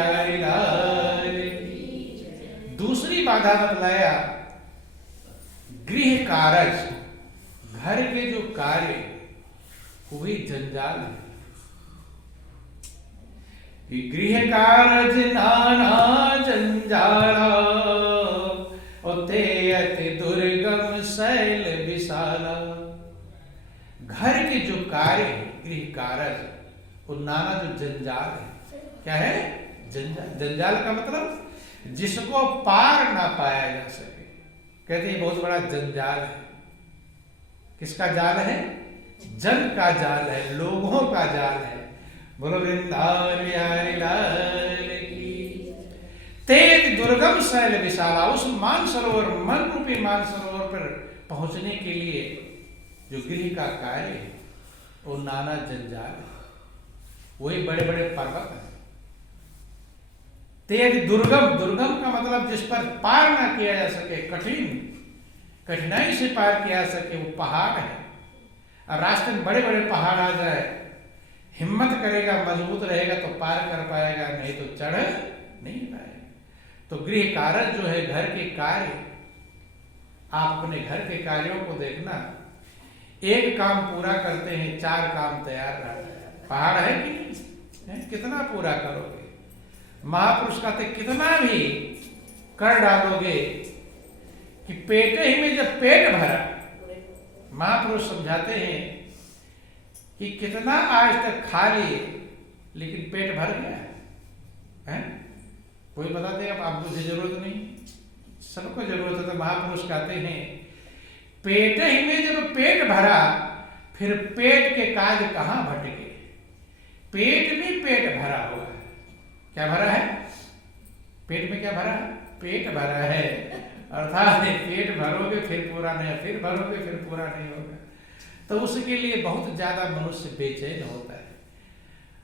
बिहारी लाल। दूसरी बाधा बतलाया गृह कारज, घर के जो कार्य वही जंजाल है। गृह कारज नाना जंजाला, ओते अति दुर्गम शैल विशाला। घर के जो कार्य है गृह कारज, वो नाना जो जंजाल है। क्या है? जंजाल। जंजाल का मतलब जिसको पार ना पाया जा सके। कहते हैं बहुत बड़ा जंजाल है। किसका जाल है? जन का जाल है, लोगों का जाल है। बोलो वृंदावन बिहारी लाल की। तेज दुर्गम शैल विशाला, उस मानसरोवर, मन रूपी मानसरोवर पर पहुंचने के लिए जो गृह का कार्य है वो नाना जंजाल है, वही बड़े बड़े पर्वत है। तेज दुर्गम, दुर्गम का मतलब जिस पर पार ना किया जा सके, कठिन, कठिनाई से पार किया सके, वो पहाड़ है। और रास्ते में बड़े बड़े पहाड़ आ जाए, हिम्मत करेगा, मजबूत रहेगा तो पार कर पाएगा, नहीं तो चढ़ नहीं पाएगा। तो गृह कार्य जो है, घर के कार्य, आप अपने घर के कार्यों को देखना, एक काम पूरा करते हैं, 4 काम तैयार रहता है। पहाड़ है कि नहीं? कितना पूरा करोगे? महापुरुष कहते कितना भी कर डालोगे कि पेट ही में जब पेट भरा, महापुरुष समझाते हैं कि कितना आज तक खा लिए लेकिन पेट भर गया है? कोई बता दे? अब मुझे जरूरत नहीं, सबको जरूरत है। तो महापुरुष कहते हैं पेट ही में जब पेट भरा, फिर पेट के काज कहां भटके। पेट में पेट भरा हुआ है। क्या भरा है? पेट में क्या भरा है? पेट भरा है, अर्थात पेट भरोगे फिर पूरा नहीं, फिर भरोगे फिर पूरा नहीं होगा। तो उसके लिए बहुत ज्यादा मनुष्य बेचैन होता है।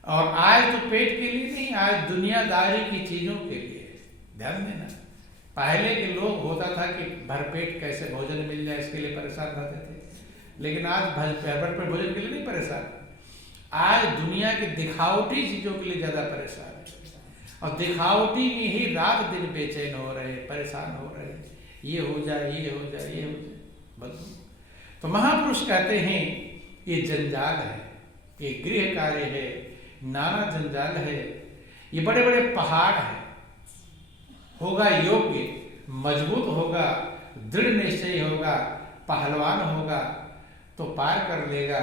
और आज तो पेट के लिए नहीं, आज दुनियादारी की चीजों के लिए। ध्यान देना, पहले के लोग होता था कि भरपेट कैसे भोजन मिल जाए, इसके लिए परेशान रहते थे। लेकिन आज भरपेट भोजन के लिए नहीं परेशान, आज दुनिया के दिखावटी चीजों के लिए ज्यादा परेशान है। और दिखावटी में ही रात दिन बेचैन हो रहे, परेशान हो रहे, ये हो जाए, ये हो जाए, ये हो जाए, बस। तो महापुरुष कहते हैं ये जंजाल है, ये गृह कार्य है, नाना जंजाल है। ये बड़े बड़े पहाड़ है। होगा योग्य, मजबूत होगा, दृढ़ निश्चय होगा, पहलवान होगा तो पार कर लेगा,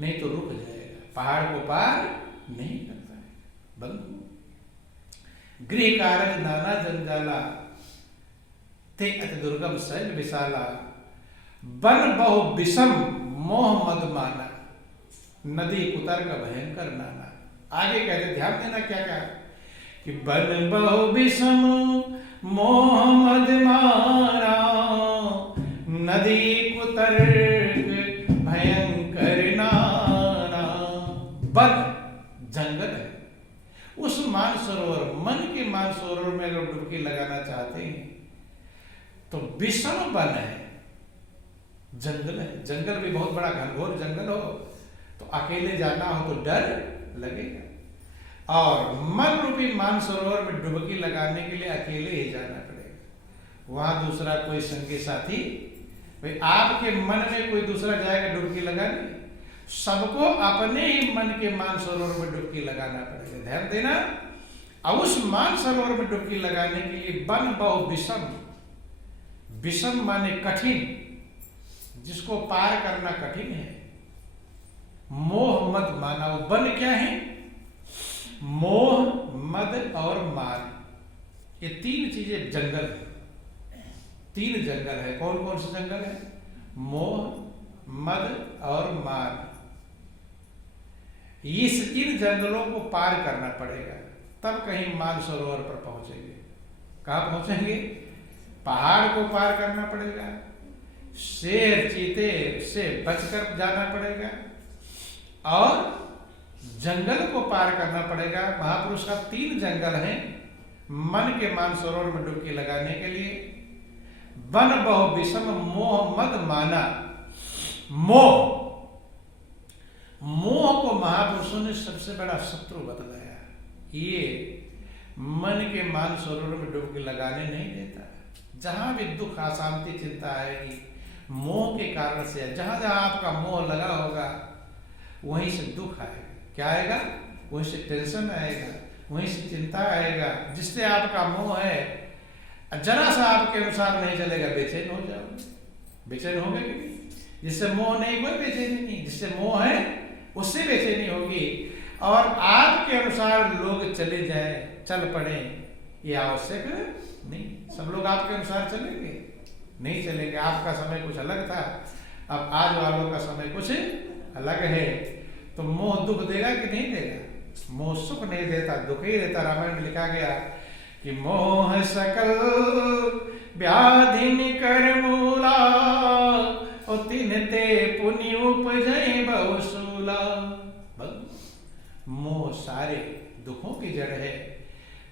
नहीं तो रुक जाएगा, पहाड़ को पार नहीं करता है। बंधु, गृह कारज नाना जंजाला, ते अति दुर्गम शैल विशाला। बन बहु विषम मोह मद माना, नदी कुतर्क भयंकर नाना। आगे कहते, ध्यान देना क्या क्या कि बन बहु विषम मोह मद माना, नदी कुतर्क भयंकर नाना। बन जंगल है, उस मानसरोवर, मन के मानसरोवर में अगर डुबकी लगाना चाहते हैं तो विषम वन है, जंगल है। जंगल भी बहुत बड़ा घनघोर जंगल हो तो अकेले जाना हो तो डर लगेगा। और मन रूपी मानसरोवर में डुबकी लगाने के लिए अकेले ही जाना पड़ेगा, वहां दूसरा कोई संगी साथी, भाई आपके मन में कोई दूसरा जाएगा डुबकी लगाने? सबको अपने ही मन के मानसरोवर में डुबकी लगाना पड़ेगा। ध्यान देना, और उस मानसरोवर में डुबकी लगाने के लिए बन बहु विषम, विषम माने कठिन, जिसको पार करना कठिन है। मोह मद माना, वो बन क्या है? मोह, मद और मान, ये 3 चीजें जंगल है। 3 जंगल है। कौन कौन से जंगल है? मोह, मद और मान। इस 3 जंगलों को पार करना पड़ेगा, तब कहीं मानसरोवर पर पहुंचेंगे। कहां पहुंचेंगे? पहाड़ को पार करना पड़ेगा, शेर चीते से बचकर जाना पड़ेगा, और जंगल को पार करना पड़ेगा। महापुरुष का 3 जंगल हैं मन के मानसरोवर में डुबकी लगाने के लिए। बन बहु विषम मोह मद माना। मोह, मोह को महापुरुषों ने सबसे बड़ा शत्रु बतलाया। ये मन के मानसरोवर में डुबकी लगाने नहीं देता। जहां भी दुख, अशांति, चिंता आएगी, मोह के कारण से, जहां जहां आपका मोह लगा होगा वहीं से दुख आएगा। क्या आएगा? वहीं से टेंशन आएगा, वहीं से चिंता आएगा। जिससे आपका मोह है, जरा सा आपके अनुसार नहीं चलेगा, बेचैन हो जाओगे। बेचैन होगे कि नहीं? जिससे मोह नहीं, कोई बेचैनी नहीं। जिससे मोह है उससे बेचैनी होगी। और आपके अनुसार लोग चले जाए, चल पड़े, ये आवश्यक नहीं। सब लोग आपके अनुसार चलेंगे? नहीं चलेंगे। आपका समय कुछ अलग था, अब आज वालों का समय कुछ अलग है। तो मोह दुख देगा कि नहीं देगा? मोह सुख नहीं देता, दुख ही देता। रामायण में लिखा गया कि मोह सकल व्याधि कर मूला, और तिन्हते पुण्य उपजय बहुसूला। मोह सारे दुखों की जड़ है।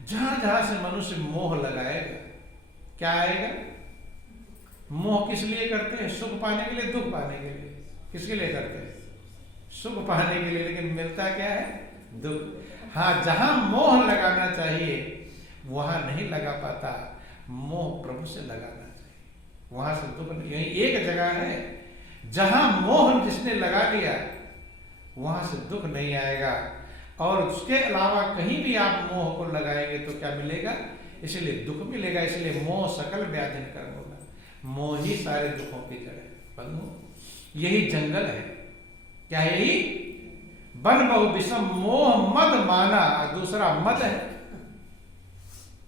जहां जहां से मनुष्य मोह लगाएगा, क्या आएगा? मोह किस लिए करते हैं? सुख पाने के लिए, दुख पाने के लिए। किसके लिए करते हैं? सुख पाने के लिए। लेकिन मिलता क्या है? दुख। हाँ, जहां मोह लगाना चाहिए वहां नहीं लगा पाता। मोह प्रभु से लगाना चाहिए, वहां से दुख नहीं। यही एक जगह है जहां मोह जिसने लगा लिया वहां से दुख नहीं आएगा। और उसके अलावा कहीं भी आप मोह को लगाएंगे तो क्या मिलेगा? इसलिए दुख मिलेगा। इसलिए मोह सकल व्याधि कर बोला। मोह ही सारे दुखों की जड़ है। बंधु, यही जंगल है। क्या है? यही बन बहु विषम मोह मद माना। दूसरा मद है।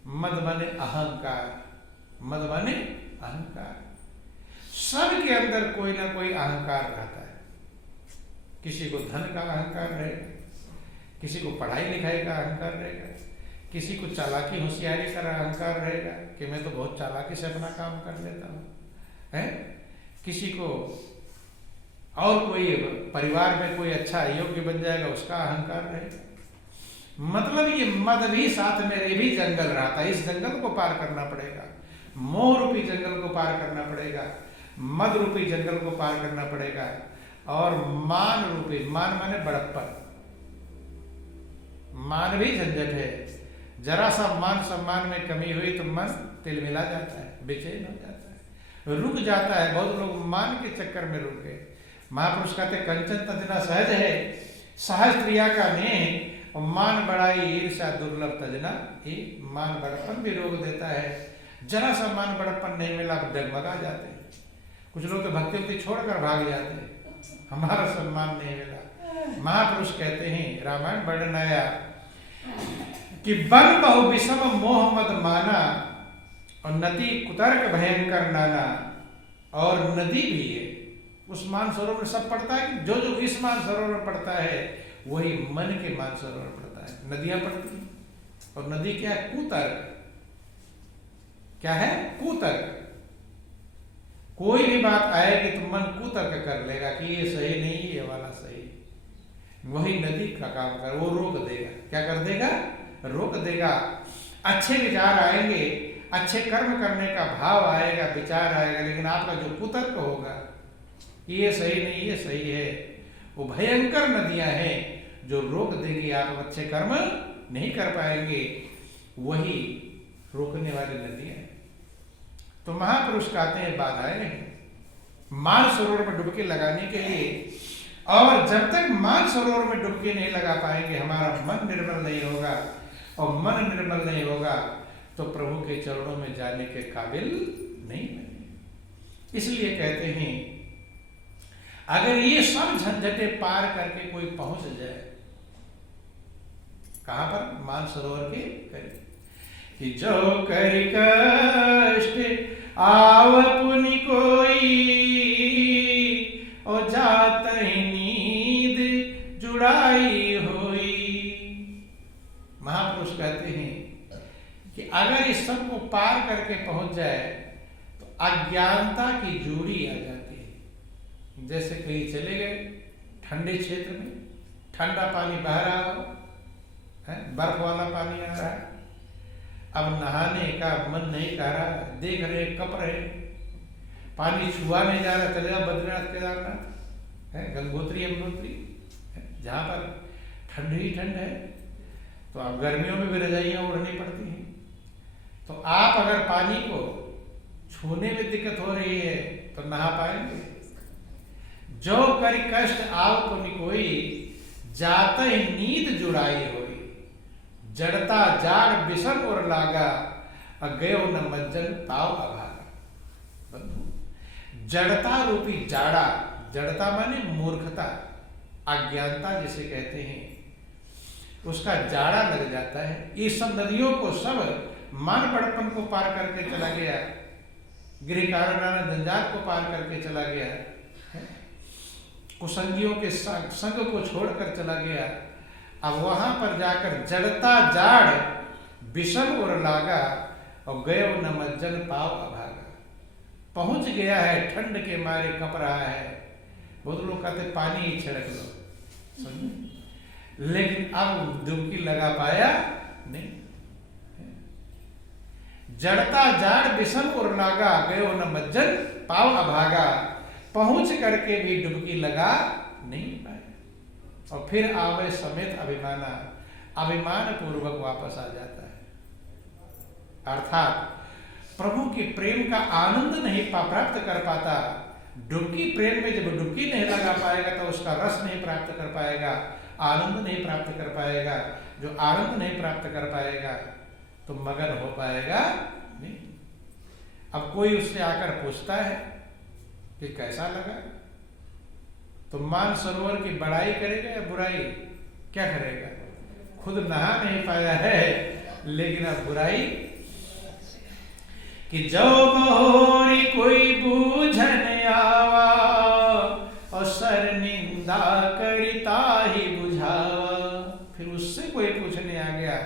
मद माने अहंकार। मद माने अहंकार। सबके अंदर कोई ना कोई अहंकार रहता है। किसी को धन का अहंकार रहेगा, किसी को पढ़ाई लिखाई का अहंकार रहेगा, किसी को चालाकी होशियारी का अहंकार रहेगा कि मैं तो बहुत चालाकी से अपना काम कर लेता हूँ, है। किसी को और कोई परिवार में कोई अच्छा योग्य बन जाएगा, उसका अहंकार रहेगा। मतलब ये मद भी साथ में, ये भी जंगल रहता है। इस जंगल को पार करना पड़ेगा। मोह रूपी जंगल को पार करना पड़ेगा, मद रूपी जंगल को पार करना पड़ेगा। और मान रूपी, मान माने बड़प्पन, मान भी झंझट है। जरा सा मान सम्मान में कमी हुई तो मन तिलमिला जाता है, बेचैन हो जाता है, रुक जाता है। बहुत लोग मान के चक्कर में रुक गए। महापुरुष कहते कंचन तजना सहज है, सहज क्रिया का नेह, और मान बढ़ाई ईर्ष्या दुर्लभ तजना। ये मान बड़प्पन भी रोक देता है। जरा सा मान बड़प्पन नहीं मिला तो डगमगा जाते हैं। कुछ लोग तो भक्ति उक्ति छोड़कर भाग जाते हैं, हमारा सम्मान नहीं मिला। महापुरुष कहते हैं, रामायण वर्णन आया कि बन बहु विषम मोह मद माना, और नदी कुतर्क भयंकर नाना। और नदी भी है उस मानसरोवर में सब पड़ता है। जो जो इस मानसरोवर में पड़ता है वही मन के मानसरोवर में पड़ता है। नदियां पड़ती हैं। और नदी क्या है? कुतर्क। क्या है? कुतर्क। कोई भी बात आएगी तो मन कुतर्क कर लेगा कि ये सही नहीं, ये वाला सही। वही नदी का काम कर, वो रोक देगा। क्या कर देगा? रोक देगा। अच्छे विचार आएंगे, अच्छे कर्म करने का भाव आएगा, विचार आएगा। लेकिन आपका जो कुतर्क होगा, ये सही नहीं, ये सही है, वो भयंकर नदियां हैं जो रोक देगी। आप अच्छे कर्म नहीं कर पाएंगे। वही रोकने वाली नदियां हैं। तो महापुरुष कहते हैं बाधाएं हैं मानसरोवर में डुबकी लगाने के लिए। और जब तक मानसरोवर में डुबकी नहीं लगा पाएंगे, हमारा मन निर्मल नहीं होगा। और मन निर्मल नहीं होगा तो प्रभु के चरणों में जाने के काबिल नहीं बने। इसलिए कहते हैं अगर ये सब झंझटे पार करके कोई पहुंच जाए, कहां पर? मानसरोवर के करीब। कि जो करी कष्ट आव पुनि कोई, और जात ही नींद जुड़ाई होई। महापुरुष कहते हैं कि अगर इस सब को पार करके पहुंच जाए तो अज्ञानता की जूड़ी आ जाती है। जैसे कहीं चले गए ठंडे क्षेत्र में, ठंडा पानी बह रहा हो, बर्फ वाला पानी आ रहा है, अब नहाने का मन नहीं कर रहा, देख रहे कप रहे, पानी छुआ नहीं जा रहा, चले जाओ बद्रीनाथ केदारनाथ है, गंगोत्री यमुनोत्री, जहाँ पर ठंड ही ठंड है। तो अब गर्मियों में भी रजाइयाँ ओढ़नी पड़ती तो आप अगर पानी को छूने में दिक्कत हो रही है तो नहा पाएंगे? जो करी कष्ट आव को निकोई, जात ही नींद जुड़ाई होई, जड़ता जाड़ बिसर और लागा, अगयो न मज्जन ताव अभागा। बंधु, जड़ता रूपी जाड़ा, जड़ता माने मूर्खता, अज्ञानता जिसे कहते हैं, उसका जाड़ा लग जाता है। ये सब नदियों को सब मान बड़पन को पार करके चला गया, गृह कारण जंजाल को पार करके चला गया, कुसंगियों के संग को छोड़कर चला गया। अब वहां पर जाकर जड़ता जाड़ विषम और लागा, और गयो न मज्जन पाव अभागा। पहुंच गया है, ठंड के मारे कप रहा है। बहुत लोग कहते पानी ही छिड़क लो, समझे, लेकिन अब डुबकी लगा पाया नहीं। जड़ता जाड़ विषम और लागा, गयो न मज्जन पाव अभागा। पहुंच करके भी डुबकी लगा नहीं पाया, और फिर आवे समेत अभिमाना, अभिमान पूर्वक वापस आ जाता है। अर्थात प्रभु के प्रेम का आनंद नहीं प्राप्त कर पाता। डुबकी प्रेम में जब डुबकी नहीं लगा पाएगा तो उसका रस नहीं प्राप्त कर पाएगा, आनंद नहीं प्राप्त कर पाएगा। जो आनंद नहीं प्राप्त कर पाएगा तो मगन हो पाएगा नहीं। अब कोई उससे आकर पूछता है कि कैसा लगा, तो मान सरोवर की बड़ाई करेगा या बुराई? क्या करेगा? खुद नहा नहीं पाया है, लेकिन अब बुराई कि जो बहोरी कोई बूझन आवा, और सर निंदा करिता ही बुझावा। फिर उससे कोई पूछने आ गया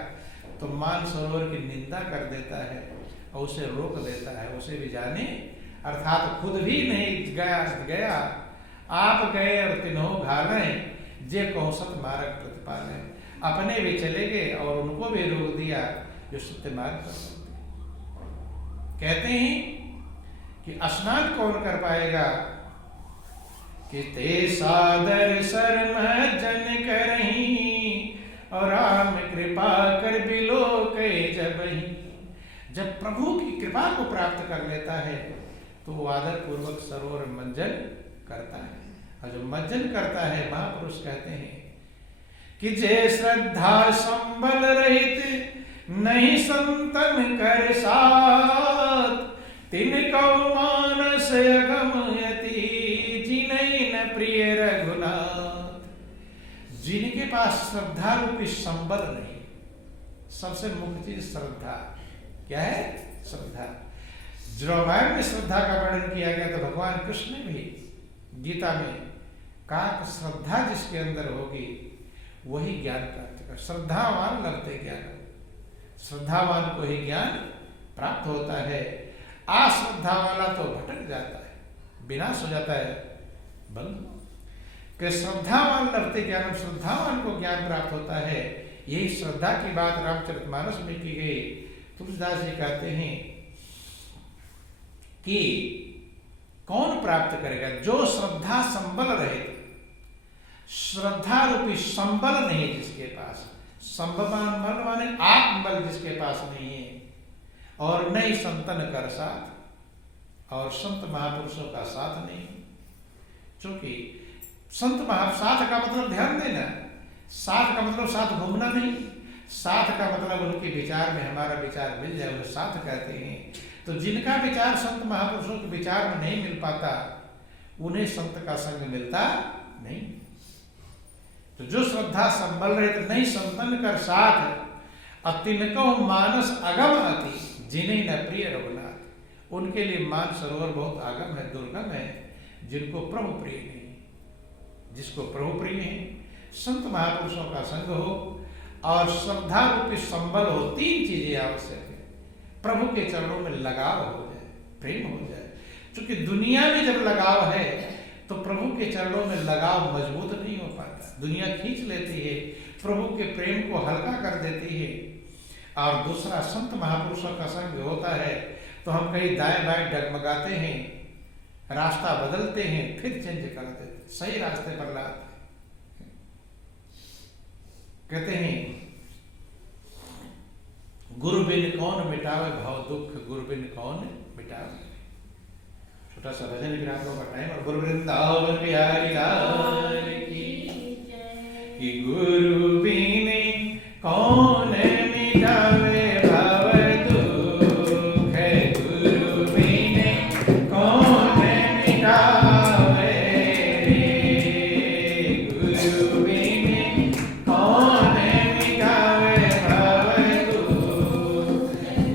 तो मान सरोवर की निंदा कर देता है और उसे रोक देता है, उसे भी जाने। अर्थात खुद भी नहीं गया, आप गए और तिन्हों घाले, जे कौसत मार्ग प्रतिपाले। अपने भी चले गए और उनको भी रोक दिया जो सत्य मार्ग पर चलते। कहते हैं कि स्नान कौन कर पाएगा? कि ते सादर शर्म जन करही, और राम कृपा कर बिलो के जबही। जब प्रभु की कृपा को प्राप्त कर लेता है तो वो आदर पूर्वक सरोवर मंजन करता है। और जो मंजन करता है, महापुरुष कहते हैं कि जे श्रद्धा संबल रहित, नहीं संतन कर साथ, तिनको मानस अगमयति, जिनहि न प्रिय रघुनाथ। जिनके पास श्रद्धा रूपी संबल नहीं, सबसे मुख्य चीज श्रद्धा। क्या है? श्रद्धा। जो रामायण में श्रद्धा का वर्णन किया गया तो भगवान कृष्ण ने भी गीता में कहा, श्रद्धा जिसके अंदर होगी वही ज्ञान प्राप्त कर। श्रद्धावान लभते ज्ञान, श्रद्धावान को ही ज्ञान प्राप्त होता है। अश्रद्धा वाला तो भटक जाता है, विनाश हो जाता है। बल कि श्रद्धावान लभते ज्ञान, श्रद्धावान को ज्ञान प्राप्त होता है। यही श्रद्धा की बात रामचरितमानस में की गई। तुलसीदास जी कहते हैं कि कौन प्राप्त करेगा? जो श्रद्धा संबल रहे। श्रद्धा रूपी संबल नहीं जिसके पास, संबल माने आत्मबल जिसके पास नहीं है, और नहीं संतन कर साथ, और संत महापुरुषों का साथ नहीं। चूंकि संत साथ का मतलब ध्यान देना, साथ का मतलब साथ घूमना नहीं, साथ का मतलब उनके विचार में हमारा विचार मिल जाए, उन्हें साथ कहते हैं। तो जिनका विचार संत महापुरुषों के विचार में नहीं मिल पाता, उन्हें संत का संग मिलता नहीं। तो जो श्रद्धा संबल रहे तो नहीं संतन कर साथ, अतिनको मानस अगम अति, जिन्हें न प्रिय रघुनाथ। उनके लिए मान सरोवर बहुत आगम है, दुर्गम है, जिनको प्रभु प्रिय नहीं। जिसको प्रभु प्रिय है, संत महापुरुषों का संग हो और श्रद्धा रूपी संबल हो। तीन चीजें आवश्यक है। प्रभु के चरणों में लगाव हो जाए, प्रेम हो जाए। क्योंकि दुनिया में जब लगाव है तो प्रभु के चरणों में लगाव मजबूत नहीं हो पाता। दुनिया खींच लेती है, प्रभु के प्रेम को हल्का कर देती है। और दूसरा, संत महापुरुषों का संग होता है तो हम कहीं दाएं बाएं डगमगाते हैं, रास्ता बदलते हैं, फिर चेंज कर देते, सही रास्ते पर लाते। कहते हैं गुरु बिन कौन मिटावे भाव दुख, गुरु बिन कौन मिटावे। छोटा सा भजन भी आप लोगों का टाइम। और गुरु वृंदावन बिहारी लाल की, कि गुरु बिन कौन मिटावे भाव दुख, गुरु बिन कौन मिटावे रे, गुरु बिन कौन मिटावे भाव दुख,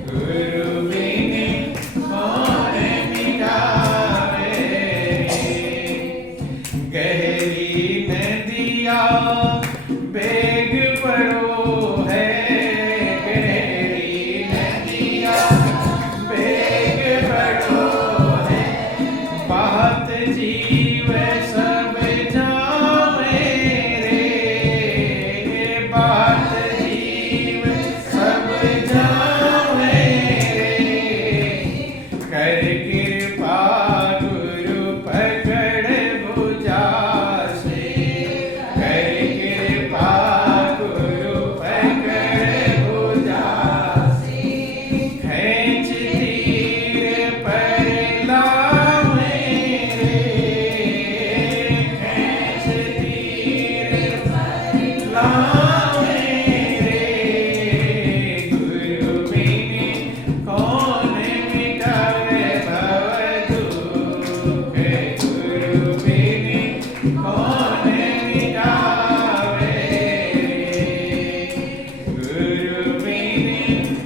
गुरु बिन कौन मिटावे रे। गहरी नदिया बेग पड़ो है, गहरी नदिया बेग पड़ो है, बात जीव सब जावे रे, बात जीव सब जावे रे। कर कृपा गुरु पकड़ भुजा से, कर कृपा गुरु पकड़ भुजा से, खींच तीर पर लावे रे, खींच तीर पर लावे रे। गुरु बिन कौन मिटावे भव दुख, गुरु बिन कौन मिटावे रे, गुरु बिन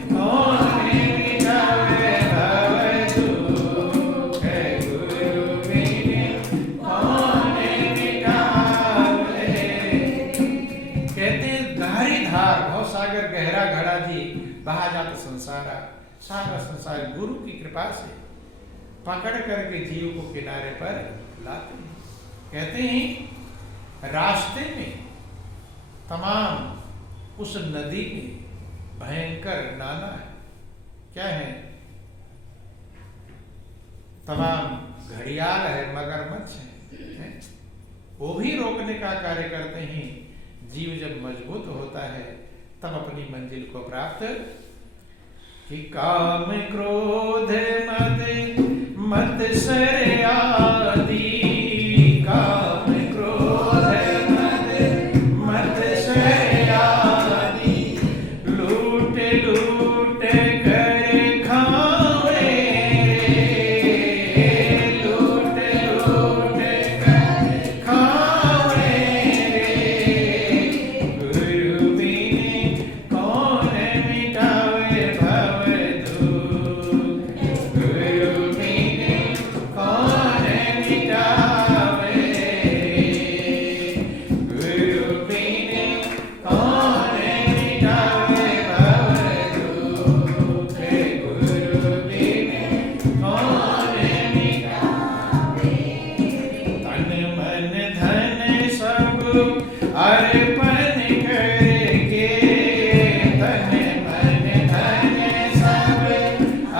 कौन मिटावे भव दुख, गुरु बिन कौन मिटावे रे। कहते हैं धारी धार भव सागर गहरा घड़ा जी, बहा जात संसारा। सारा संसार गुरु की कृपा से पकड़ करके जीव को किनारे पर लाते हैं। कहते हैं रास्ते में तमाम उस नदी में भयंकर नाला है। क्या है? तमाम घड़ियाल है, मगरमच्छ है, वो भी रोकने का कार्य करते हैं। जीव जब मजबूत होता है तब अपनी मंजिल को प्राप्त। कि काम क्रोध मद मत्सर आदि, काम क्रोध मद मत्सर आदि, लूट लूट कर खावे रे, लूट लूट कर खावे रे। गुरु बिन कौन मिटावे भव दुख, गुरु बिन कौन मिटावे रे, गुरु बिन कौन मिटावे भव दुख, गुरु बिन कौन मिटावे। तन मन धन सब अर्पण करके, तन मन धन सब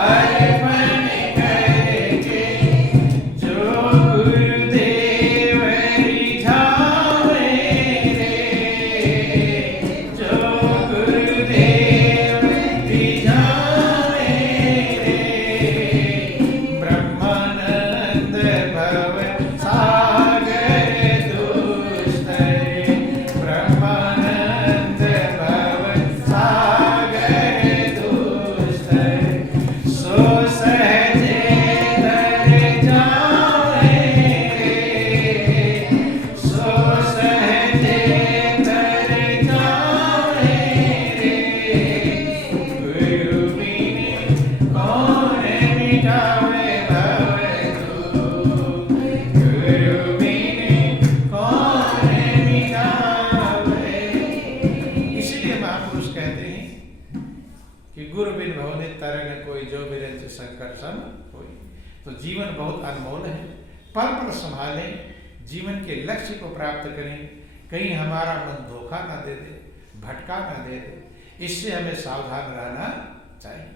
अर्पण करके, जो गुरुदेव रिझावे रे, जो गुरुदेव रिझावे रे। ब्रह्मानंद भव सागर दुस्तर, ब्रह्मानंद भव सागर दुस्तर, सो सहजे तर जावे रे, सो सहजे तर जावे रे। गुरु बिन कौन मिटावे भव दुख, गुरु बिन कौन मिटावे। इसलिए महापुरुष कहते हैं कि गुरु बिन भवने तरन कोई, जो बिरंच संकट सम कोई। तो जीवन बहुत अनमोल है, पल पल संभालें, जीवन के लक्ष्य को प्राप्त करें। कहीं हमारा मन धोखा ना दे दे, भटका ना दे दे, इससे हमें सावधान रहना चाहिए।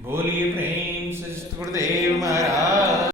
बोलिए प्रेम से गुरुदेव महाराज।